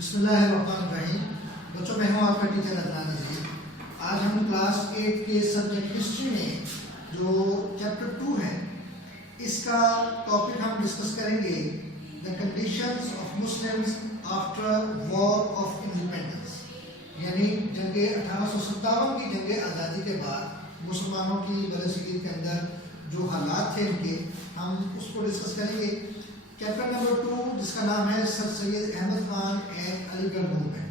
بسم اللہ الرحمن الرحیم۔ بچوں میں ہوں آپ کا ٹیچر عدنان نذیر۔ آج ہم کلاس 8 کے سبجیکٹ ہسٹری میں جو چیپٹر 2 ہے اس کا ٹاپک ہم ڈسکس کریں گے، the conditions of Muslims after war of independence, یعنی جنگ 1857 کی جنگ آزادی کے بعد مسلمانوں کی برصغیر کے اندر جو حالات تھے ان کے، ہم اس کو ڈسکس کریں گے۔ چیپٹر نمبر 2 جس کا نام ہے سر سید احمد خان اینڈ علی گڑھ موومنٹ۔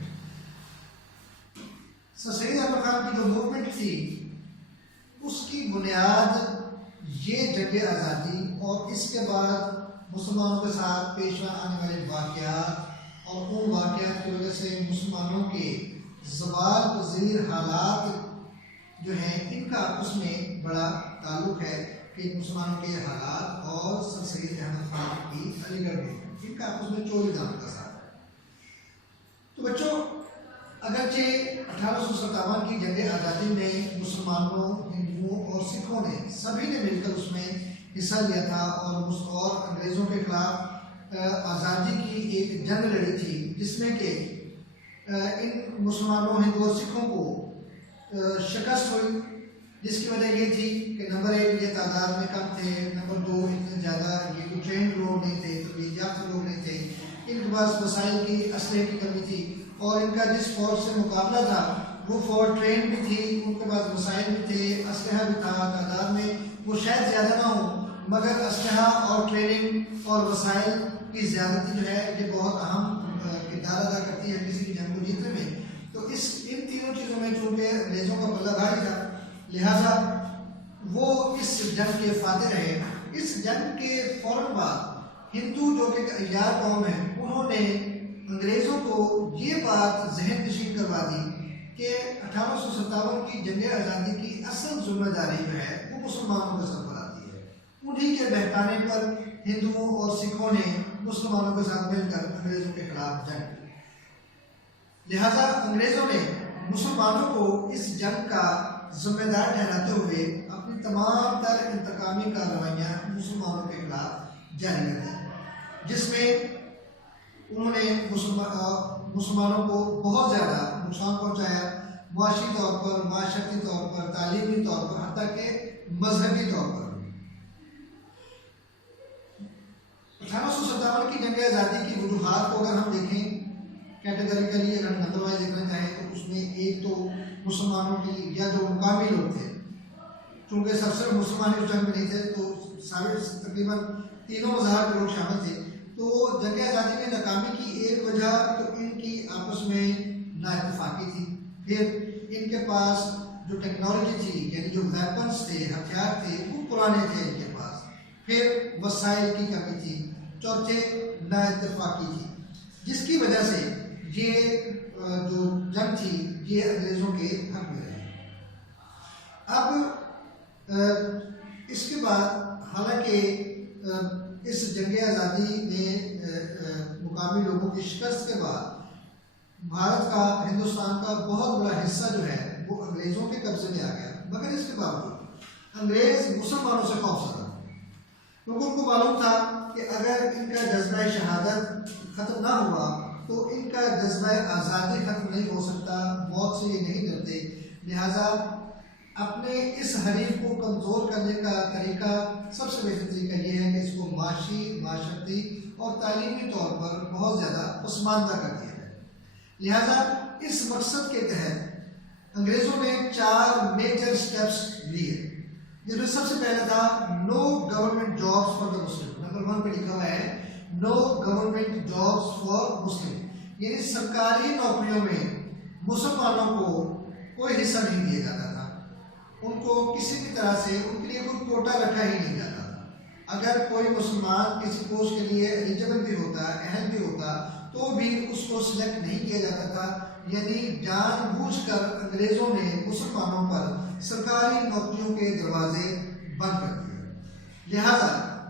سر سید احمد خان کی جو موومنٹ تھی اس کی بنیاد یہ جنگ آزادی اور اس کے بعد مسلمانوں کے ساتھ پیش آنے والے واقعات اور ان واقعات کی وجہ سے مسلمانوں کے زوال پذیر حالات جو ہیں ان کا آپس میں بڑا تعلق ہے کہ مسلمانوں کے حالات اور سر سید احمد خان کی علی گڑھ موومنٹ ان کا آپس میں چوری دام کا ساتھ ہے۔ تو بچوں، اگرچہ 1857 کی جنگ آزادی میں مسلمانوں، ہندوؤں اور سکھوں نے سبھی نے مل کر اس میں حصہ لیا تھا اور انگریزوں کے خلاف آزادی کی ایک جنگ لڑی تھی، جس میں کہ ان مسلمانوں، ہندوؤں اور سکھوں کو شکست ہوئی، جس کی وجہ یہ تھی کہ نمبر 1 یہ تعداد میں کم تھے، نمبر 2 اتنے زیادہ یہ ٹرینڈ لوگ نہیں تھے، تربیت یافتہ لوگ نہیں تھے، ان کے پاس وسائل کی، اسلحے کی کمی تھی، اور ان کا جس فوج سے مقابلہ تھا وہ فوج ٹرین بھی تھی، ان کے پاس وسائل بھی تھے، اسلحہ بھی تھا، تعداد میں وہ شاید زیادہ نہ ہو مگر اسلحہ اور ٹریننگ اور وسائل کی زیادتی جو ہے یہ بہت اہم کردار ادا کرتی ہے کسی بھی جنگ کو جیتنے میں۔ تو ان تینوں چیزوں میں چونکہ انگریزوں کا پلہ بھاری تھا، لہذا وہ اس جنگ کے فاتح رہے۔ اس جنگ کے فوراً بعد ہندو جو کہ احیار قوم ہے انہوں نے انگریزوں کو یہ بات ذہن نشین کروا دی کہ 1857 کی جنگ آزادی کی اصل ذمہ داری جو ہے وہ مسلمانوں کے سر پر آتی ہے۔ انہی کے بہکانے پر ہندوؤں اور سکھوں نے مسلمانوں کے ساتھ مل کر انگریزوں کے خلاف جنگ کی، لہذا انگریزوں نے مسلمانوں کو اس جنگ کا ذمہ دار ٹھہراتے ہوئے اپنی تمام تر انتقامی کارروائیاں مسلمانوں کے خلاف جاری کر دیں، جس میں انہوں نے مسلمانوں کو بہت زیادہ نقصان پہنچایا، معاشی طور پر، معاشرتی طور پر، تعلیمی طور پر، حتیٰ کہ مذہبی طور پر۔ 1857 کی جنگ آزادی کی وجوہات کو اگر ہم دیکھیں کیٹیگریکلی، اگر نمبر وائز دیکھنا چاہیں تو اس میں ایک تو مسلمانوں کی یا جو مقامی لوگ تھے، چونکہ سب سے مسلمان اس جنگ میں نہیں تھے تو سارے تقریباً تینوں مذاہب کے لوگ شامل تھے، تو جنگ آزادی میں ناکامی کی ایک وجہ تو ان کی آپس میں نا اتفاقی تھی، پھر ان کے پاس جو ٹیکنالوجی تھی یعنی جو ویپنس تھے، ہتھیار تھے وہ پرانے تھے ان کے پاس، پھر وسائل کی کمی تھی، چوتھے نا اتفاقی تھی، جس کی وجہ سے یہ جو جنگ تھی یہ انگریزوں کے حق میں رہی۔ اب اس کے بعد حالانکہ اس جنگ آزادی میں مقامی لوگوں کی شکست کے بعد بھارت کا، ہندوستان کا بہت بڑا حصہ جو ہے وہ انگریزوں کے قبضے میں آ گیا، مگر اس کے باوجود انگریز مسلمانوں سے خوفزدہ تھے، کیونکہ ان کو معلوم تھا کہ اگر ان کا جذبہ شہادت ختم نہ ہوا تو ان کا جذبہ آزادی ختم نہیں ہو سکتا، موت سے یہ نہیں ڈرتے، لہٰذا اپنے اس حریف کو کمزور کرنے کا طریقہ، سب سے بہتر طریقہ یہ ہے کہ اس کو معاشی، معاشرتی اور تعلیمی طور پر بہت زیادہ پسماندہ کر دیا جائے۔ لہٰذا اس مقصد کے تحت انگریزوں نے 4 میجر سٹیپس لیے، جس میں سب سے پہلا تھا no government jobs for the Muslim. Number 1 پہ لکھا ہوا ہے no government jobs for Muslim, یعنی سرکاری نوکریوں میں مسلمانوں کو کوئی حصہ نہیں دیا جاتا تھا، ان کو کسی بھی طرح سے ان کے لیے کوئی کوٹا رکھا ہی نہیں جاتا تھا۔ اگر کوئی مسلمان کسی پوسٹ کے لیے ایلیجبل بھی ہوتا، اہل بھی ہوتا، تو بھی اس کو سلیکٹ نہیں کیا جاتا تھا، یعنی جان بوجھ کر انگریزوں نے مسلمانوں پر سرکاری نوکریوں کے دروازے بند کر دیے۔ لہذا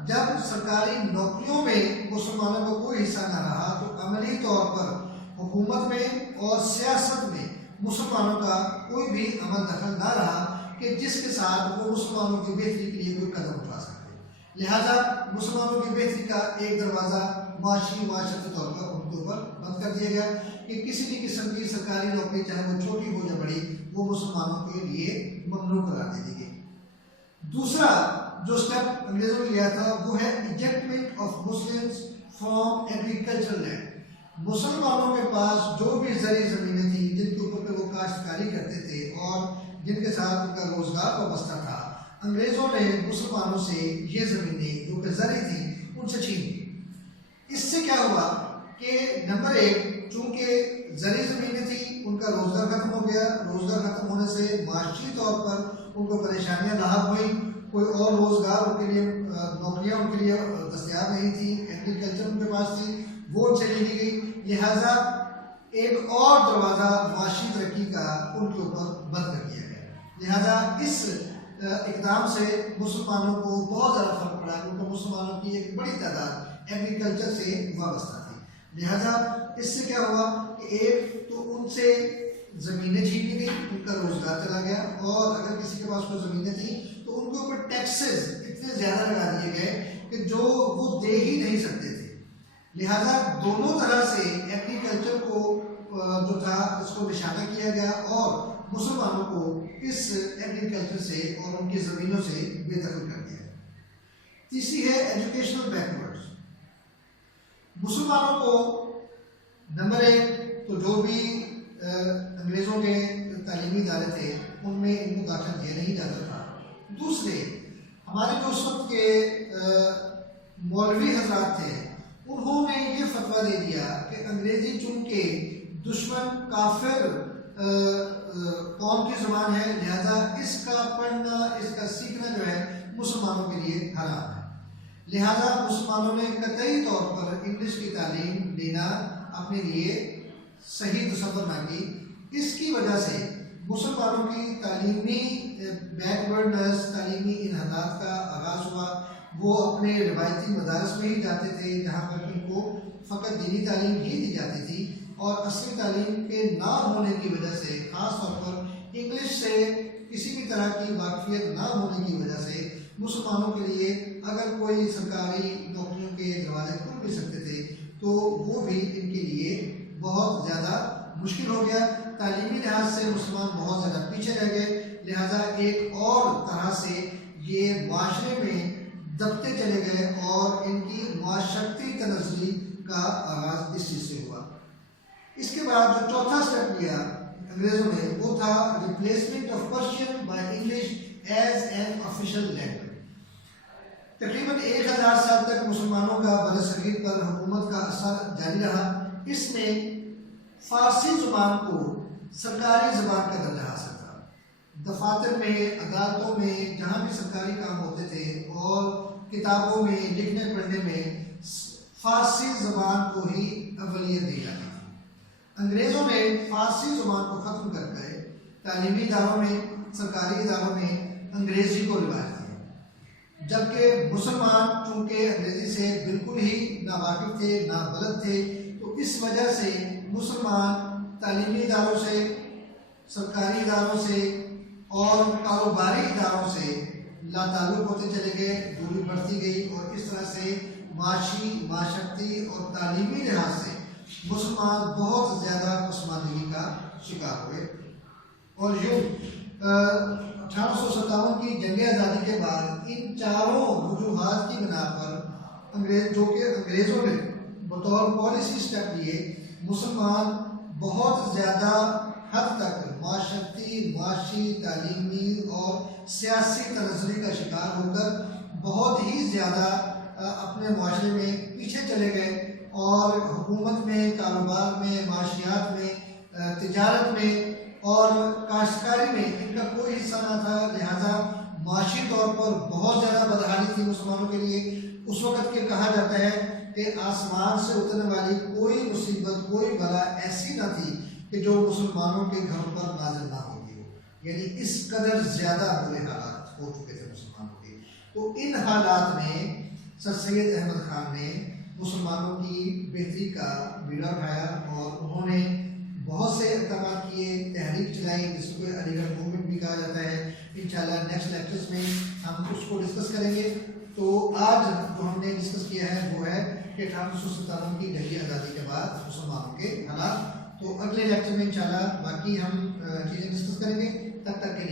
جب سرکاری نوکریوں میں مسلمانوں کو کوئی حصہ نہ رہا تو عملی طور پر حکومت میں اور سیاست میں مسلمانوں کا کوئی بھی عمل دخل نہ رہا کہ جس کے ساتھ وہ مسلمانوں کی بہتری کے لیے کوئی قدم اٹھا سکتے۔ لہذا مسلمانوں کی بہتری کا ایک دروازہ معاشی معاشرتی طور پر ان کے اوپر بند کر دیا گیا کہ کسی بھی قسم کی سرکاری نوکری چاہے وہ چھوٹی ہو یا بڑی وہ مسلمانوں کے لیے ممنوع قرار دے دی گئی۔ دوسرا جو اسٹیپ انگریزوں نے لیا تھا وہ ہے ejectment of Muslims from agricultural land. مسلمانوں کے پاس جو بھی زرعی زمینیں تھیں جن کے اوپر پہ وہ کاشتکاری کرتے تھے اور جن کے ساتھ ان کا روزگار وابستہ تھا، انگریزوں نے مسلمانوں سے یہ زمینیں جو کہ زرعی تھیں ان سے چھین لی۔ اس سے کیا ہوا کہ نمبر ایک، چونکہ زرعی زمینیں تھیں ان کا روزگار ختم ہو گیا، روزگار ختم ہونے سے معاشی طور پر ان کو پریشانیاں لاحق ہوئیں، کوئی اور روزگار ان کے لیے نوکریاں ان کے لیے دستیاب نہیں تھیں، ایگریکلچر ان کے پاس تھی وہ چلی دی گئی، لہٰذا ایک اور دروازہ معاشی ترقی کا ان کے اوپر بند کر دیا گیا۔ لہٰذا اس اقدام سے مسلمانوں کو بہت زیادہ فرق پڑا، کیونکہ مسلمانوں کی ایک بڑی تعداد ایگریکلچر سے وابستہ تھی۔ لہٰذا اس سے کیا ہوا کہ ایک تو ان سے زمینیں چھین لی گئی، ان کا روزگار چلا گیا، اور اگر کسی کے پاس کوئی زمینیں تھیں تو ان کے اوپر ٹیکسز اتنے زیادہ لگا دیے گئے کہ جو وہ دے ہی نہیں سکتے تھے۔ لہٰذا دونوں طرح سے ایگریکلچر کو جو تھا اس کو نشانہ کیا گیا اور مسلمانوں کو اس ایگریکلچر سے اور ان کی زمینوں سے بے دخل کر دیا۔ تیسری ہے ایجوکیشنل بیکورڈز۔ مسلمانوں کو نمبر ایک تو جو بھی انگریزوں کے تعلیمی ادارے تھے ان میں ان کو داخل دیا نہیں جاتا تھا۔ دوسرے، ہمارے جو اس وقت کے مولوی حضرات تھے انہوں نے یہ فتویٰ دے دیا کہ انگریزی چونکہ دشمن کافر قوم کی زبان ہے، لہذا اس کا پڑھنا اس کا سیکھنا جو ہے مسلمانوں کے لیے حرام ہے۔ لہذا مسلمانوں نے قطعی طور پر انگلش کی تعلیم لینا اپنے لیے صحیح تصور نہ کی۔ اس کی وجہ سے مسلمانوں کی تعلیمی بیکورڈنس، تعلیمی انحطاط کا آغاز ہوا۔ وہ اپنے روایتی مدارس میں ہی جاتے تھے جہاں پر ان کو فقط دینی تعلیم ہی دی جاتی تھی، اور اصلی تعلیم کے نہ ہونے کی وجہ سے، خاص طور پر انگلش سے کسی بھی طرح کی واقفیت نہ ہونے کی وجہ سے مسلمانوں کے لیے اگر کوئی سرکاری نوکریوں کے دروازے کھل بھی سکتے تھے تو وہ بھی ان کے لیے بہت زیادہ مشکل ہو گیا۔ تعلیمی لحاظ سے مسلمان بہت زیادہ پیچھے رہ گئے، لہٰذا ایک اور طرح سے یہ معاشرے میں دبتے چلے گئے اور ان کی معاشرتی تنزلی کا آغاز اس چیز سے ہوا۔ اس کے بعد جو چوتھا اسٹیپ لیا انگریزوں نے وہ تھا replacement of Persian by English as an official language. تقریباً 1000 سال تک مسلمانوں کا برصغیر پر حکومت کا اثر جاری رہا۔ اس نے فارسی زبان کو سرکاری زبان کا درجہ حاصل تھا۔ دفاتر میں، عدالتوں میں، جہاں بھی سرکاری کام ہوتے تھے اور کتابوں میں لکھنے پڑھنے میں فارسی زبان کو ہی اولویت دی جاتی تھی۔ انگریزوں نے فارسی زبان کو ختم کر کے تعلیمی اداروں میں، سرکاری اداروں میں انگریزی کو رواج دیا، جبکہ مسلمان چونکہ انگریزی سے بالکل ہی ناواقف تھے، نابلد تھے، تو اس وجہ سے مسلمان تعلیمی اداروں سے، سرکاری اداروں سے اور کاروباری اداروں سے لا تعلق ہوتے چلے گئے، دوری بڑھتی گئی، اور اس طرح سے معاشی، معاشرتی اور تعلیمی لحاظ سے مسلمان بہت زیادہ پسماندگی کا شکار ہوئے۔ اور یوں 1857 کی جنگ آزادی کے بعد ان چاروں وجوہات کی بنا پر انگریزوں نے بطور پالیسی اسٹیپ لیے، مسلمان بہت زیادہ حد تک معاشرتی، معاشی، تعلیمی اور سیاسی تنزلی کا شکار ہو کر بہت ہی زیادہ اپنے معاشرے میں پیچھے چلے گئے، اور حکومت میں، کاروبار میں، معاشیات میں، تجارت میں اور کاشتکاری میں ان کا کوئی حصہ نہ تھا۔ لہذا معاشی طور پر بہت زیادہ بدحالی تھی مسلمانوں کے لیے۔ اس وقت کے کہا جاتا ہے کہ آسمان سے اترنے والی کوئی مصیبت، کوئی بلا ایسی نہ تھی کہ جو مسلمانوں کے گھروں پر نازل نہ ہوتی ہو، یعنی اس قدر زیادہ برے حالات ہو چکے تھے مسلمانوں کے۔ تو ان حالات میں سر سید احمد خان نے مسلمانوں کی بہتری کا بیڑا اٹھایا، اور انہوں نے بہت سے اقدامات کیے، تحریک چلائی، جس کو علی گڑھ موومنٹ بھی کہا جاتا ہے۔ انشاءاللہ نیکسٹ لیکچرز میں ہم اس کو ڈسکس کریں گے۔ تو آج جو ہم نے ڈسکس کیا ہے وہ ہے کہ 1857 کی دہلی آزادی کے بعد مسلمانوں کے حالات. تو اگلے لیکچر میں انشاءاللہ باقی ہم چیزیں ڈسکس کریں گے. تب تک کے لیے